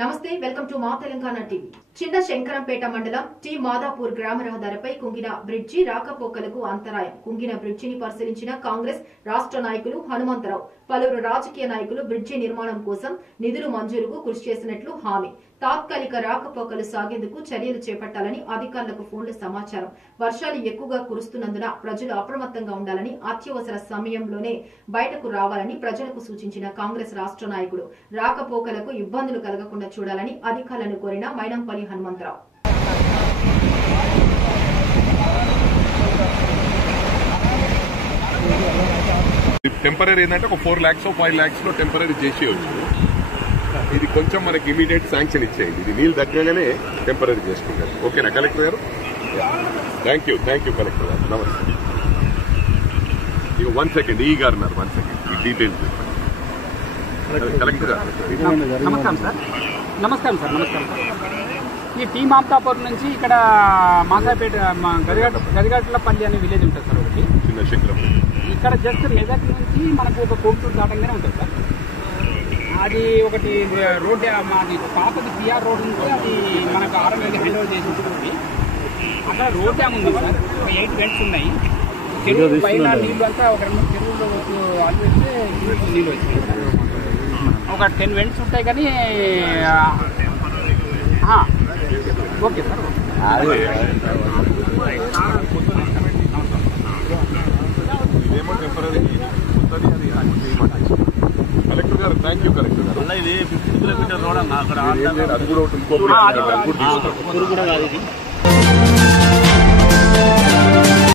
నమస్తే welcome to మా Telangana TV. చిన్న శంకరంపేట మండలం టి మాదాపూర్ గ్రామ రహదారిపై కుంగిన బ్రిడ్జి రాకపోకలకు అంతరాయం. కుంగిన బ్రిడ్జిని పరిశీలించిన కాంగ్రెస్ రాష్ట్ర నాయకులు హనుమంతరావు పలువురు రాజకీయ నాయకులు బ్రిడ్జి నిర్మాణం కోసం నిధులు మంజూరుకు కృషి చేసినట్లు హామీ. తాత్కాలిక రాకపోకలు సాగేందుకు చర్యలు చేపట్టాలని అధికారులకు ఫోన్లో సమాచారం. వర్షాలు ఎక్కువగా కురుస్తున్నందున ప్రజలు అప్రమత్తంగా ఉండాలని, అత్యవసర సమయంలోనే బయటకు రావాలని ప్రజలకు సూచించిన కాంగ్రెస్ రాష్ట్ర నాయకుడు రాకపోకలకు ఇబ్బందులు కలగకుండా చూడాలని అధికారులను కోరిన మైనంపల్లి హనుమంతరావు. టెంపరీ ఏంటంటే ఒక 4 lakhs 5 lakhs లో టెంపరీ చేసేయచ్చు. ఇది కొంచెం మనకి ఇమీడియట్ శాంక్షన్ ఇచ్చేయండి. ఇది నీళ్ళు దగ్గరగానే టెంపరీ చేసుకుంటారు. ఓకేనా కలెక్టర్ గారు? థ్యాంక్ యూ కలెక్టర్ గారు. నమస్తే. ఇక 1 second ఈ గారు ఉన్నారు. 1 second ఈ డీటెయిల్స్ కలెక్టర్ గారు. నమస్కారం సార్. ఈ టీ మామతాపూర్ నుంచి ఇక్కడ మాసాపేట గదిగట్లపల్లి అనే విలేజ్ ఉంటుంది సార్. ఒకటి చిన్న శంకరంపేట. ఇక్కడ జస్ట్ మెదక్ నుంచి మనకు ఒక కోటూరు దాటంగానే ఉంటుంది సార్. అది ఒకటి రోడ్, మాది పాతది పిఆర్ రోడ్ నుంచి అది మనకు ఆర్ఎంఎల్కి హ్యాండ్ ఓవర్ చేసి ఉంటుంది. అక్కడ రోడ్ డ్యామ్ ఉంది సార్. ఒక 8 వెంట్స్ ఉన్నాయి. చెరువు పైన నీళ్ళు అంతా ఒక 2 చెరువులు అల్వేస్తే నీళ్ళు వచ్చాయి. ఒక 10 వెంట్స్ ఉంటాయి కానీ ఓకే సార్. ఇదేమో టెంపరీ కలెక్టర్ గారు. థ్యాంక్ యూ కలెక్టర్ గారు. ఇది 15 కిలోమీటర్ రోడ్ అన్న. అక్కడ అది కూడా ఇంకో